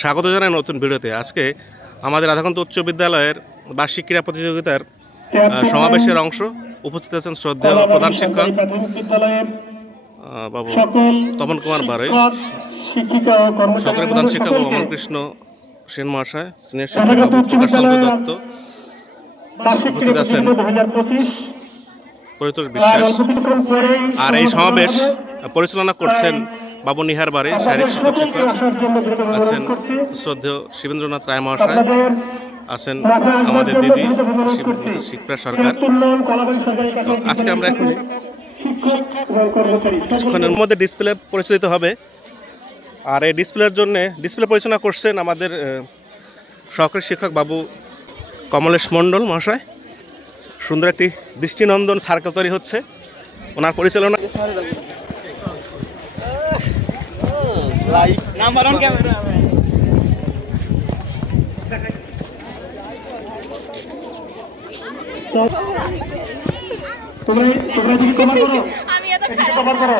স্বাগত জানাই নতুন ভিডিওতে। আজকে আমাদের রাধাকান্ত উচ্চ বিদ্যালয়ের বার্ষিক ক্রীড়া প্রতিযোগিতার সমাবেশের অংশ উপস্থিত আছেন শ্রদ্ধেয় প্রধান শিক্ষক বাবু তপন কুমার বারৈ সরকারি প্রধান শিক্ষক বাবু অমর কৃষ্ণ সেন মহাশয় সিনিয়র শিক্ষক প্রকাশ চন্দ্র দত্ত উপস্থিত আছেন। পরিতোষ বিশ্বাস। আর এই সমাবেশ পরিচালনা করছেন বাবু নিহার বাড়ি শারীরিক শিক্ষক আছেন শ্রদ্ধেয় শিবেন্দ্রনাথ রায় মহাশয় আছেন আমাদের দিদি শিপ্রা সরকার। আজকে আমরা এখন কিছুক্ষণের মধ্যে ডিসপ্লে পরিচালিত হবে। আর এই ডিসপ্লের জন্য ডিসপ্লে পরিচালনা করছেন আমাদের সহকারী শিক্ষক বাবু কমলেশ মণ্ডল মহাশয়। সুন্দর একটি দৃষ্টিনন্দন সার্কেল তৈরি হচ্ছে। ওনার পরিচালনা নাম্বার অন ক্যামেরা তোমরা তোমরা যদি কভার করো। আমি এত কভার করো।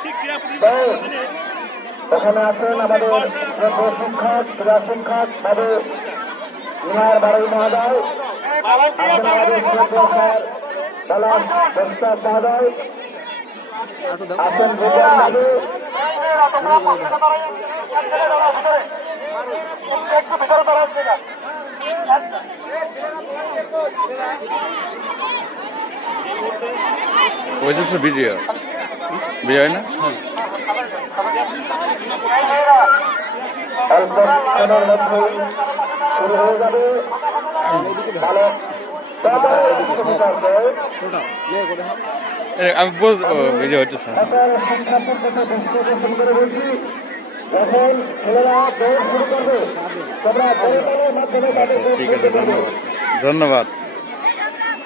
বার্ষিক ক্রীড়া প্রতিযোগিতা ওখানে আছেন আমাদের শিক্ষক ক্রীড়া শিক্ষক বাবু মিনার বাড়ি মহোদয় আমাদের স্যার মহোদয় বিজয় না? আমি মাধ্যমে তাদের ঠিক আছে ধন্যবাদ। ধন্যবাদ।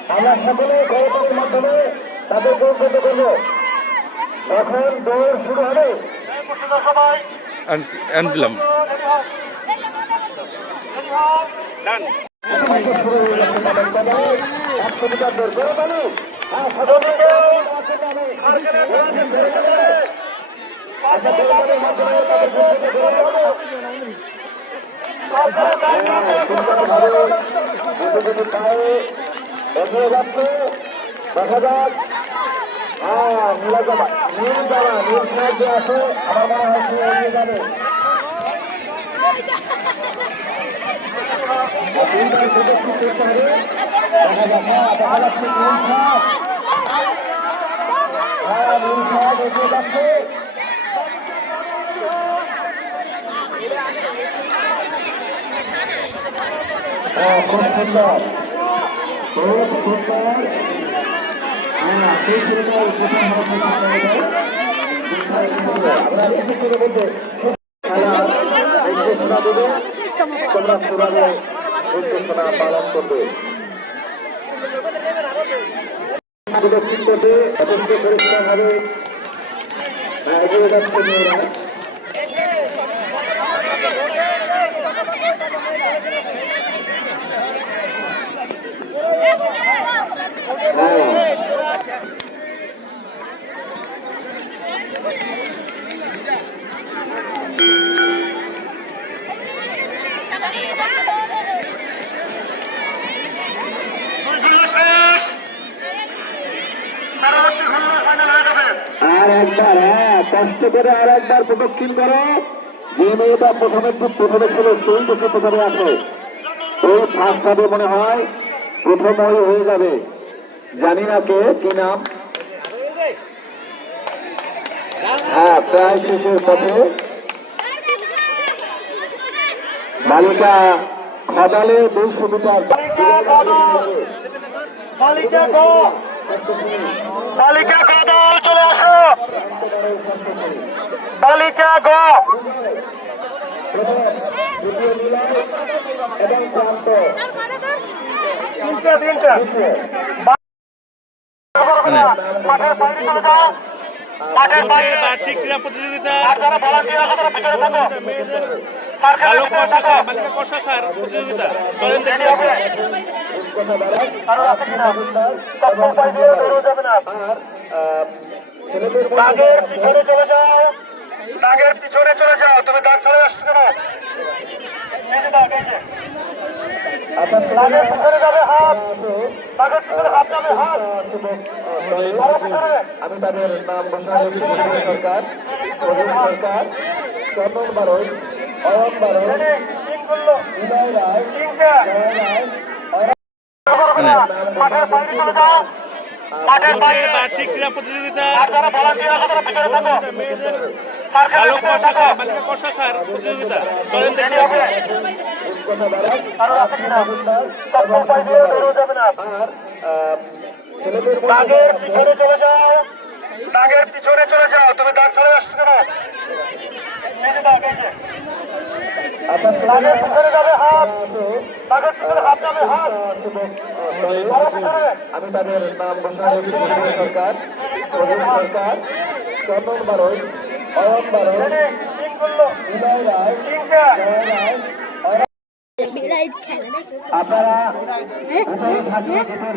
আমরা সকলে মাধ্যমে তাদের করব। যখন দৌড় শুরু হবে। দিলাম দেখা যাক। হ্যাঁ নীলা জামা নীল জামা নীল শার্ট যে আছে খুব সুন্দর। খুব সুন্দর। তোমরা সেভাবে নির্দেশনা পালন করবে সুরক্ষিতভাবে যথেষ্ট পরিষ্কারভাবে এগিয়ে যাচ্ছে মেয়েরা হ্যাঁ দুই ঘূর্ণ শেষ পরবর্তী ঘূর্ণ ফাইনাল হয়ে যাবে আর একবার হ্যাঁ কষ্ট করে আর একবার প্রদক্ষিণ করো। যে মেয়েটা প্রথমে প্রথমে ছিল, সেই দেশে প্রথমে আসে। ওই ফার্স্ট হবে মনে হয়, প্রথম ওই হয়ে যাবে। জানি না কে কি নাম? হ্যাঁ প্রায় শেষের পথে বালিকা খদালে প্রান্ত তিনটা তিনটা। চলে বাইরে বার্ষিক ক্রীড়া প্রতিযোগিতা মেয়েদের বালক ভিতরে বালিকা কষাখার প্রতিযোগিতা। চলেন দেখি দাগের পিছনে চলে যাও। দাগের পিছনে চলে যাও। তুমি দাগ ছাড়ে আসছো কেন? দাগের পিছনে যাবে হাত। আছে, পিছনে হাত যাবে হাত। আমি তাদের নাম ঘোষণা করছি প্রসেন সরকার সরকার চন্দন বারই অয়ন বারই বিনয় রায় মাঠের বাইরে চলে যাও। বার্ষিক ক্রীড়া প্রতিযোগিতা। প্রতিযোগিতা। চলেন দেখি। কথা আর দাগের পিছনে চলে যাও। দাগের পিছনে চলে যাও। তুমি দাগ আসছো দাগের পিছনে যাবে হাত। দাগের পিছনে হাত যাবে হাত। যুবক, আহ, দলে আরও পিছনে। আমি তাদের নাম ঘোষণা করছি সরকার সরকার চন্দন বারই অয়ন বারই রায় রায় আপনারা উপরে থাকলে গেটের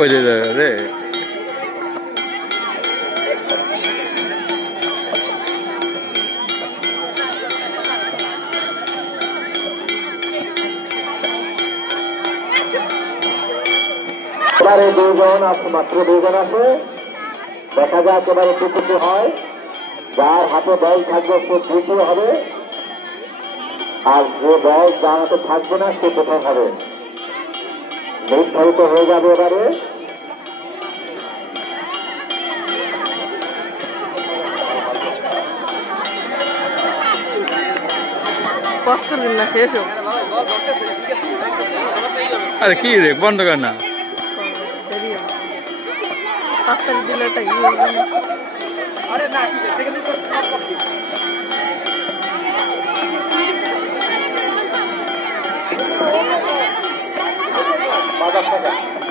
ওই রে এবারে দুজন আছে, মাত্র দুজন আছে। দেখা যাক এবারে দুটো হয়। যার হাতে বল থাকবে, সে দ্বিতীয় হবে। আর যে বল যার হাতে থাকবে না, সে প্রথম হবে? নির্ধারিত হয়ে যাবে এবারে। পজ করবেন না শেষ হোক। আরে কি রে বন্ধ কর না। ইয়ে হবে। না। আরও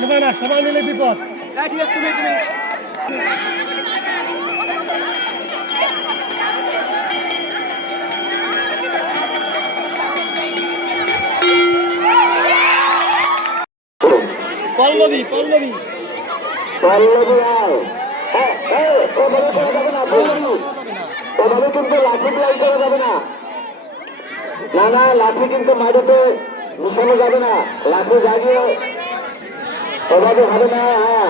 না না সময় নিলে বিপদ। পল্লবী পল্লবী। পল্লবী রায়। হ্যাঁ, ওভাবে করা যাবে না, ওভাবে কিন্তু লাঠি প্লাই করা যাবে না। না না লাঠি কিন্তু মাটিতে মিশানো যাবে না। লাঠি জাগিয়ে ওভাবে হবে না? হ্যাঁ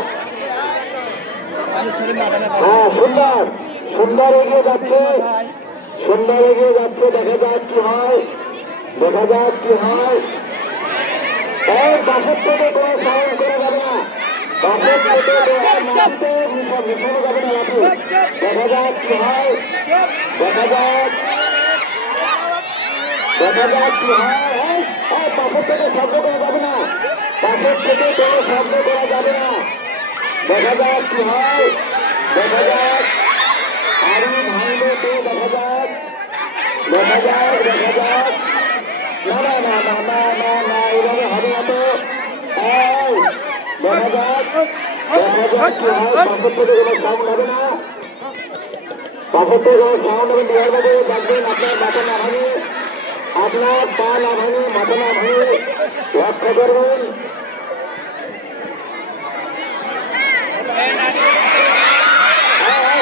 হ্যাঁ সুন্দর। সুন্দর এগিয়ে যাচ্ছে। সুন্দর এগিয়ে যাচ্ছে। দেখা যাক কি হয়। দেখা যাক কি হয়। এই বাসের থেকে কোনো সাউন্ড করা যাবে না। বাসের থেকে দেওয়ার মিশানো যাবে না। লাঠি দেখা যাক কি হয়। দেখা যাক দেখা যাক। কি হয়। বাসের থেকে শব্দ করা যাবে না। বাসের থেকে কোনো শব্দ করা যাবে না দেখা যাক কি হয় দেখা যাক আরও ভাঙবে তো দেখা যাক দেখা যাক দেখা যাক না না না না সাউন্ড হবে না পাশের থেকে আপনার মাথা না ভাঙে আপনার পা না ভাঙে মাথা ভাঙে লক্ষ্য করবেন এই, এই,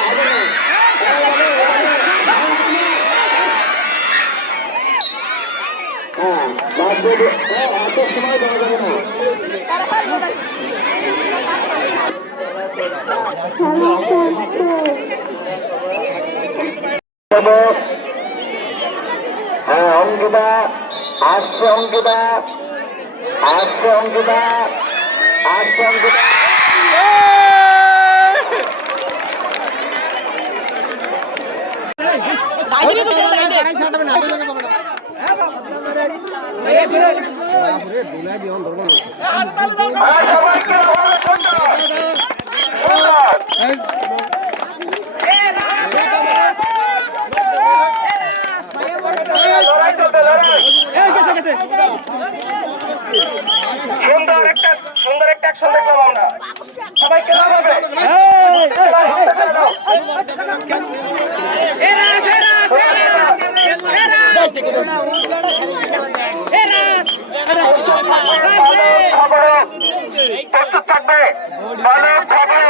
হবে না, না। এই, হবে, হবে, হ্যাঁ লাগবে হ্যাঁ এত সময় দেওয়া যাবে না হ্যাঁ অঙ্কিতা আসছে অঙ্কিতা আসছে অঙ্কিতা আসছে অঙ্কিতা হ্যাঁ সবাইকে আহ্বান সুন্দর সুন্দর লড়াই চলবে লড়াই সুন্দর একটা সুন্দর একটা অ্যাকশন দেখলাম আমরা সবাই খেলা হবে প্রস্তুত থাকবে বালক থাকবে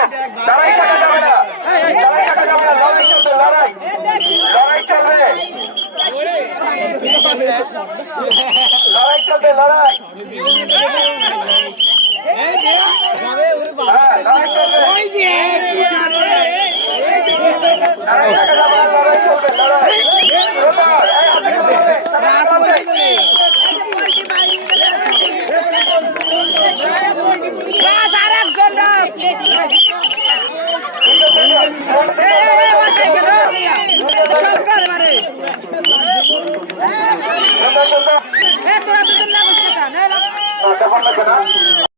লড়াই থাকা যাবে না লড়াই থাকা যাবে না লড়াই চলবে লড়াই লড়াই চলবে লড়াই চলবে লড়াই লড়াই চলবে। লড়াই থাকা যাবে না, লড়াই চলবে, লড়াই। এবার, এই হাতে হাতে হবে, সবাই হাতে হাতে। রাস আর একজন রাস সরকার মানে এ তোরা দুজন না বসে না।